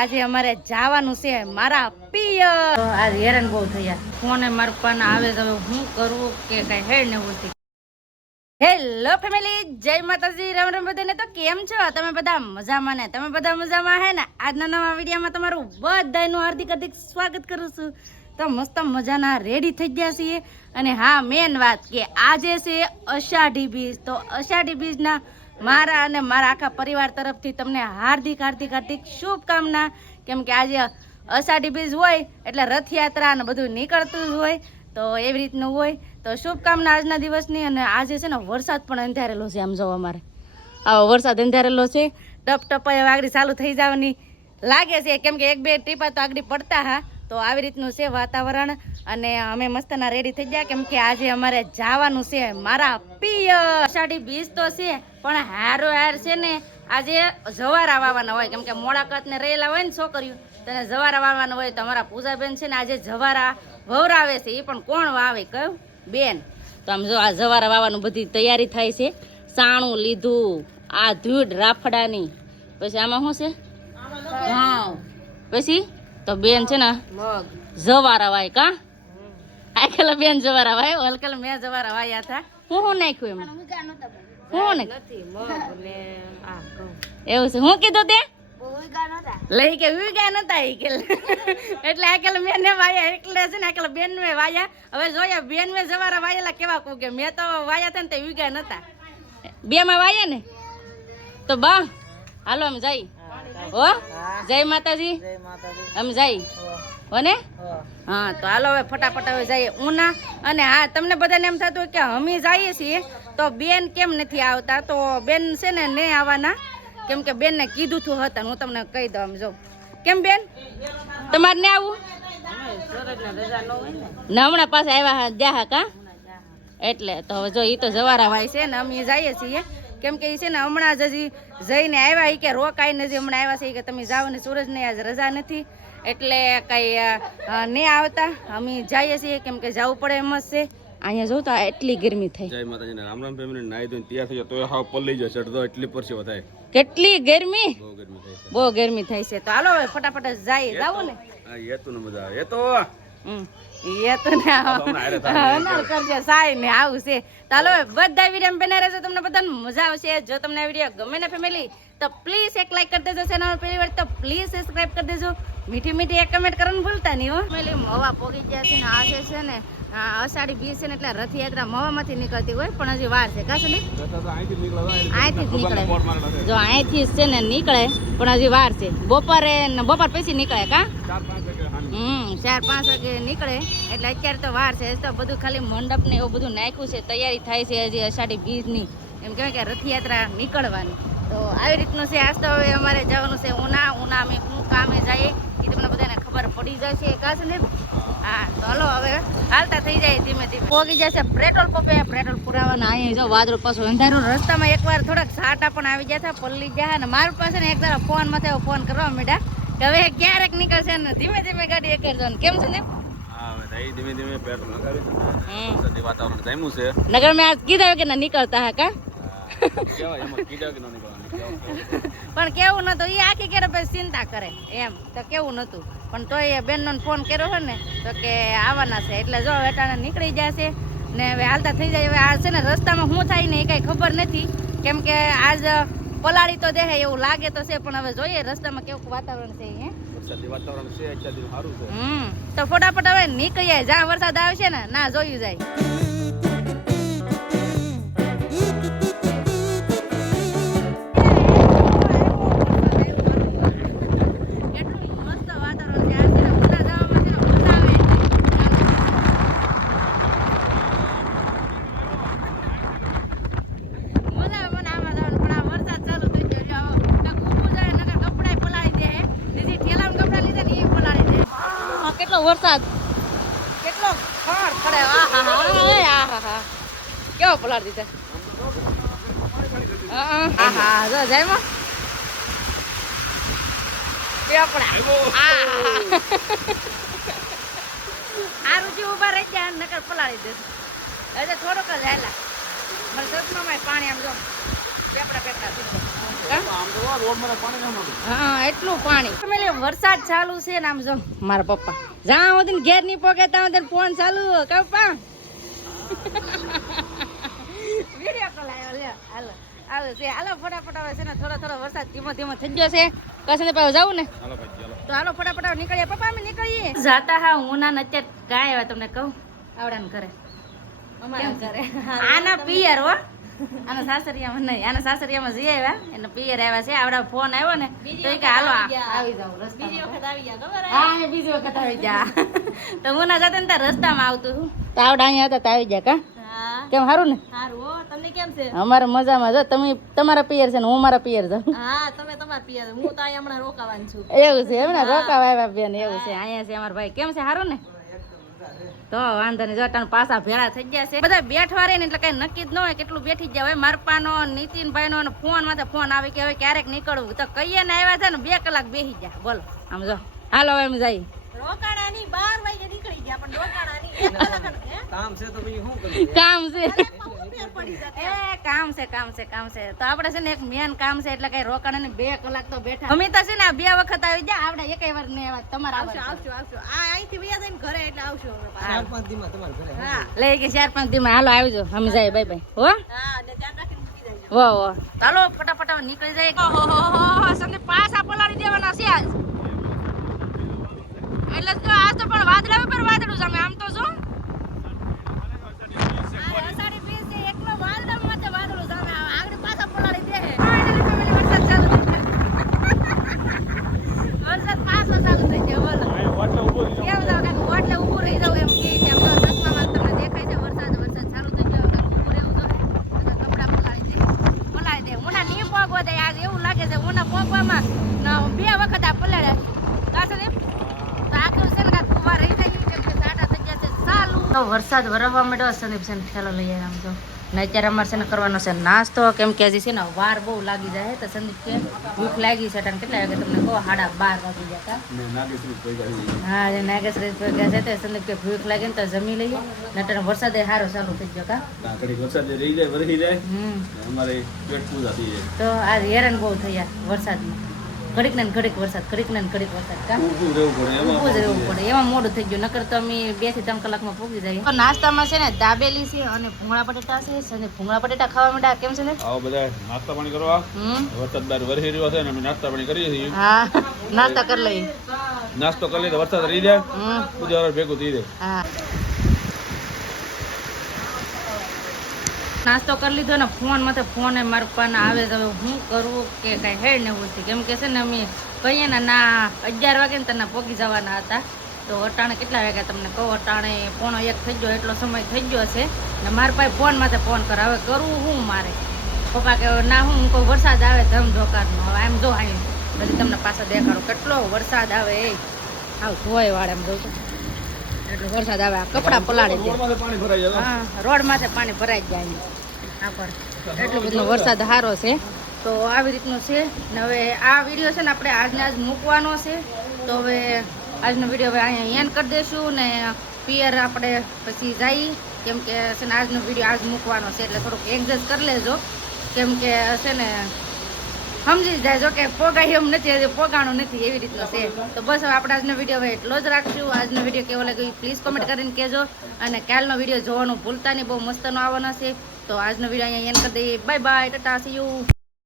આજે અમારે જવાનું છે મારા પિયર. આજ હેરાન બહુ થયા. ફોને મારા પપ્પાને આવે તો હું કરવું કે કઈ હેડ ને બોલતી. હેલો ફેમિલી, જય માતાજી, રામ રામ બધાને. તો કેમ છો તમે બધા? મજામાં ને? તમે બધા મજામાં હે ને? આજના નવા વિડીયોમાં તમારું બધાનું હાર્દિક હાર્દિક સ્વાગત કરું છું. તો મસ્ત મજાના રેડી થઈ ગયા છીએ. અને હા, મેન વાત કે આજે છે અષાઢી બીજ. તો અષાઢી બીજના મારા અને મારા આખા પરિવાર તરફથી તમને હાર્દિક હાર્દિક હાર્દિક શુભકામના. કેમ કે આજે અષાઢી બીજ હોય એટલે રથયાત્રા ને બધું નીકળતું જ હોય. તો એવી રીતનું હોય. તો શુભકામના આજના દિવસની. અને આજે છે ને વરસાદ પણ અંધારેલો છે. આમ જો અમારે આવો વરસાદ અંધારેલો છે. ટપ ટપાઈ આગળ ચાલુ થઈ જવાની લાગે છે. કેમ કે એક બે ટીપા તો આગળ પડતા હા. તો આવી રીતનું છે વાતાવરણ. અને અમે મસ્તના રેડી થઈ ગયા. કેમ કે આજે અમારે જવાનું છે મારા પિયર. અષાઢી બીજ તો છે પણ હારો હાર છે ને આજે જવારા વાવવાના હોય. કેમ કે મોડાકત ને રહેલા હોય ને છોકરીઓ, તેને જવારા વાવવાના હોય. તો અમારા પૂજાબેન છે ને આજે જવારા વવરાવે છે. એ પણ કોણ વાવે કયું? બેન. તો આમ જો આ જવારા વાવવાનું બધી તૈયારી થાય છે. સાણું લીધું, આ ધૂળ રાફડાની, પછી આમાં શું છે ઘઉં, પછી તો બેન છે ને જવારા વાય. કા આખેલા બેન જવારા વાય, હલકેલા મેં જવારા વાયા હતા. હું નાખ્યું એમાં? હું નથી એવું છે. હું કીધું તે લઈ કે વીગા નતા એટલે આકેલ મેં વાયા એટલે છે ને આકેલ બેન મેં વાયા. હવે જોયા બેન મેં જવારા વાયેલા કેવા કુકે. મેં તો વાયા હતા ને તે વીગા નતા. બે માં વાયા ને તો બા હાલો અમે જાય હો. જય માતાજી. અમે જાય હો ને. હા તો હાલો હવે ફટાફટ હવે જઈએ ઉના. અને હા, તમને બધાને એમ થતું કે અમે જઈએ છીએ તો બેન કેમ નથી આવતા. તો બેન છે ને નહીં આવવાના. કેમ કે બેન ને કીધું તું હતા. હું તમને કહી દઉં. જો કેમ બેન તમારે ને આવું ને હમણાં પાસે આવ્યા જા કા એટલે. તો હવે જો એ તો જવારા ભાઈ છે ને અમે જઈએ છીએ. કેમ કે એ છે ને હમણાં જ હજી જઈને આવ્યા. એ કે રોકાઈ નથી હમણાં આવ્યા છે કે તમે જાઓ ને સૂરજ ને આજ રજા નથી એટલે કઈ નહીં આવતા. અમે જઈએ છીએ કેમ કે જવું પડે એમ જ છે. અહીંયા જો તો એટલી ગરમી થઈ. જય માતાજી. રામ રામ ફેમિલી. નાઈ ધોઈને તૈયાર થઈ જાય તો હાવ પલ્લી જાય ચડતો એટલી પરસેવો થાય. કેટલી ગરમી, બહુ ગરમી થાય છે. બહુ ગરમી થાય છે. તો હાલો હવે ફટાફટ જઈએ. જાવું ને હા એ તો ન મજા આવે. એ તો એ તો ને કરજે સાય ને આવું છે. તો હાલો બધા વિડીયો બના રહેજો. તમને બધાને મજા આવશે. જો તમને વિડીયો ગમે ને ફેમિલી તો પ્લીઝ એક લાઈક કરી દેજો. ચેનલ પહેલી વાર તો પ્લીઝ સબસ્ક્રાઇબ કરી દેજો. મીઠી મીઠી એક કમેન્ટ કરવાનું ભૂલતા નહીં હો. ફેમિલી મવા પોગી ગયા છે ને આજે છે ને અષાઢી બીજ છે ને એટલે રથયાત્રા મવામાંથી નીકળતી હોય. પણ હજી વાર છે કાશે નહીં અહીંથી જ નીકળે. જો અહીંથી છે ને નીકળે પણ હજી વાર છે. બપોર પછી નીકળે કા 4-5 વાગે નીકળે એટલે અત્યારે તો વાર છે. તો બધું ખાલી મંડપ ને એવું બધું નાખ્યું છે. તૈયારી થાય છે હજી અષાઢી બીજની. એમ કહેવાય કે રથયાત્રા નીકળવાની. તો આવી રીતનું છે. આજ તો હવે અમારે જવાનું છે ઉના. અમે હું કામે જઈએ એ તમને બધાને ખબર પડી જશે કાશે ને. હા તો હલો હવે હાલતા થઈ જાય ધીમે ધીમે. પોગી જશે પેટ્રોલ પંપે. પેટ્રોલ પુરાવાના. અહીંયા જો વાદળ પાછું અંધારું. રસ્તામાં એકવાર થોડાક સાટા પણ આવી ગયા હતા, પલ્લી ગયા. અને મારી પાસે ને એક તારા ફોન માં ફોન કરવા માંડ્યા કે હવે ક્યારેક નીકળશે ને ધીમે ધીમે ગાડી એક કરજો. કેમ છે ને ધીમે ધીમે પેટ્રોલ નખાવી છે. વાતાવરણ જામ્યું છે. નગર મેં આજ કીધા કે ના નીકળતા હા કા પણ કેવું નતું. એ આખી કેરે પછી ચિંતા કરે એમ તો કેવું નતું. પણ તોય બેન નો ફોન કર્યો હોય ને તો કે આવવાના છે. એટલે જો વેટાણા નીકળી જશે ને હવે હાલતા થઈ જાય. હવે આ છે ને રસ્તામાં શું થાય ને એ કઈ ખબર નથી. કેમ કે આજ પલાળી તો દે એવું લાગે તો છે. પણ હવે જોઈએ રસ્તામાં કેવું વાતાવરણ છે. વાતાવરણ છે અત્યારે સારું છે. તો ફટાફટ હવે નીકળી જાય. જ્યાં વરસાદ આવશે ને ના જોયું જાય. વરસાદ કેટલો ખડ ખડે. આહા કેવો પલાળી દીધા. હા જો જાય આ રૂચી ઉભા રહી ગયા નકર પલાળી દે. હજે થોડોક જ હાલા મારા સપનામાં પાણી આમ જો પેપડા પેપડા આમ તો રોડમાં પાણી ના મળતું. હા એટલું પાણી ફેમિલી વરસાદ ચાલુ છે ને આમ જો મારા પપ્પા જ્યાં સુધી ઘેર નહીં પોકે ત્યાં સુધી ફોન ચાલુ કા પપ્પા વિડિયો કોલ આવ્યો લે હાલો આવે છે હાલો ફટાફટ આવે છે ને થોડો વરસાદ ધીમો ધીમો થઈ ગયો છે કસે પાછું જાવું ને હાલો ભાઈ ચાલો. તો હાલો ફટાફટ નીકળીએ પપ્પા અમે નીકળીએ જાતા હા હું ના અત્યારે કાંઈ આવ્યા તમને કહું આવડા ને ઘરે કેમ કરે આના પિયર હો આના સાસરિયામાં નહીં આના સાસરિયામાં જઈ આવ્યા એને પિયર આવ્યા છે આવડા ફોન આવ્યો ને તો એ કે હાલો આવી જાવ બીજી વખત આવી જા ખબર હા એ બીજી વખત આવી જા તો હું ના જતા ને ત્યાં રસ્તામાં આવતું હતું તો આવડા અહીંયા હતા તો આવી જા કા કેમ સારું ને સારું હો તમને કેમ છે અમારે મજામાં જો તમે તમારા પિયર છે ને હું મારા પિયર જાઉં હા તમે તમાર પિયર હું તો અહીંયા હમણાં રોકાવાની છું એવું છે એમ ને રોકાવા આવ્યા બેન એવું છે અહીંયા છે અમારા ભાઈ કેમ છે સારું ને તો વાંધો નહીં જોટાને પાછા ભેળા થઈ ગયા છે બધા બેઠવા રહે ને એટલે કઈ નક્કી જ ન હોય કેટલું બેઠી જ જાય હવે મારપાનો નીતિનભાઈ નો ફોન માં ફોન આવે કે હવે ક્યારેક નીકળવું તો કહીએ ને આવ્યા છે ને 2 કલાક બેસી ગયા બોલો આમ જો હાલો હવે એમ જાય રોકાણાની 12 વાગે નીકળી ગયા પણ રોકાણાની 1 કલાક કામ છે તો પછી શું કરીએ? કામ છે પડી જશે એ કામ છે તો આપણે છે ને એક મેન કામ છે એટલે કઈ રોકાણ ને 2 કલાક તો બેઠા અમે તો છે ને 2 વખત આવી જાય આવડે એકય વાર ને આવ્યા તમારા આવશું આ અહીંથી વયા જઈને ઘરે એટલે આવશું હા લઈ કે 4-5 દી માં હાલો આવજો અમે જાય બાય બાય હો હા અને ધ્યાન રાખીને મૂકી દેજો વો ચાલો ફટાફટ નીકળી જાય ઓહો સંદીપ પાછા પલાળી દેવાના છે આજ એટલે તો આજ તો પણ વાદળા ઉપર વાદળું સામે આમ તો જો અષાઢી બીજ છે એકલો વાદળા માં વાદળું સામે આગળ પાછા પલાળી દે ફાઇનલી ફેમિલી વરસાદ ચાલુ થઈ ગયો વરસાદ પાછો ચાલુ થઈ ગયો બોલો વાટલે ઊભો રહી જાઓ. કેમ જાવ કાક ઓટલે ઊભું રહી જાવ એમ કે તેમ તો ચશ્મામાં તમને દેખાય છે વરસાદ ચાલુ થઈ ગયો કાક ઊભું રહેવું જોઈએ કપડા પલાળી દે મુના ની પોગવા દે આજ એવું લાગે છે મુના પોગવામાં 2 વખત આ પલાળ્યા કાસે ને તો આખું છે ને કાક ઉભા રહી જાય કેમ કે સાટા થઈ ગયા છે ચાલુ તો વરસાદ વરસવા માંડ્યો સંદીપ છે ને ઠેલો લઈ આવ્યા આમ તો ને અત્યારે અમારે છે ને કરવાનો છે નાસ્તો કેમ કે હજી છે ને વાર બહુ લાગી જાય તો સંદીપ કે ભૂખ લાગી છે એટલે કેટલા વાગે તમને કહો 12:30 વાગી ગયા તા ને નાગેશ્વરી પૈસા આવી જાય. હા જે નાગેશ્વરી પર ગયા છે તે સંદીપ કે ભૂખ લાગે ને તો જમી લઈએ નટર વરસાદ સારો ચાલુ થઈ ગયો કા આ ઘડીક વરસાદ રહી જાય વરસી જાય હમ ને અમારે પેટ પૂજા થઈ જાય. તો આજ હેરાન બહુ થયા વરસાદમાં ઘડીક ને ઘડીક વરસાદ ઘડીક ને ઘડીક વરસાદ કા ઊભું રહેવું પડે એમાં ઊભું જ રહેવું પડે એમાં મોડું થઈ ગયું નકર તો અમે 2 થી 3 કલાકમાં પહોંચી જાય તો નાસ્તામાં છે ને દાબેલી છે અને ભૂંગળા બટેટા છે અને ભૂંગળા બટેટા ખાવા માંડ્યા કેમ છે ને આવો બધા નાસ્તા પાણી કરવા વરસાદ બાર વરસી રહ્યો છે ને અમે નાસ્તા પાણી કરીએ છીએ. હા નાસ્તા કરી લઈએ નાસ્તો કરી લઈએ તો વરસાદ રહી જાય હમ પૂજા વાર ભેગું થઈ જાય. હા નાસ્તો કરી લીધો ને ફોન માથે ફોન એ મારા પપ્પાના આવે તો હવે હું કરું કે કઈ હેડ ને પૂછતી કેમ કે છે ને અમે કહીએ ને ના 11 વાગે ને તને પોગી જવાના હતા તો અટાણે કેટલા વાગ્યા તમને કહું અટાણે 1:45 થઈ ગયો એટલો સમય થઈ ગયો છે ને મારા પાસે ફોન માથે ફોન કરે હવે કરવું હું મારે પપ્પા કે ના હું કહું વરસાદ આવે ધમધોકારનો હવે એમ જો અહીં પછી તમને પાછા દેખાડો કેટલો વરસાદ આવે એ આવ ધોય વાળે એમ જોઉં એટલો વરસાદ આવે આ કપડાં પલાળી દે રોડમાંથી પાણી ભરાઈ જાય. હા રોડ માથે પાણી ભરાઈ જ જાય આ પર એટલો બધો વરસાદ સારો છે તો આવી રીતનું છે ને હવે આ વિડીયો છે ને આપણે આજને આજ મૂકવાનો છે તો હવે આજનો વિડીયો હવે અહીંયા એન્ડ કરી દઈશું ને પિયર આપણે પછી જઈ કેમ કે છે ને આજનો વિડીયો આજ મૂકવાનો છે એટલે થોડુંક એડજસ્ટ કરી લેજો કેમ કે છે ને સમજી જાય જો કે પોગાય એમ નથી હજી પોગાણું નથી એવી રીતનું છે તો બસ હવે આપણે આજનો વિડીયો હવે એટલો જ રાખશું આજનો વિડીયો કેવો લાગ્યો પ્લીઝ કોમેન્ટ કરીને કહેજો અને કાલનો વિડીયો જોવાનું ભૂલતા નહીં બહુ મસ્તનો આવવાનો છે તો આજનો વિડીયો અહીંયા એન્ડ કરી દઈએ bye bye Tata C you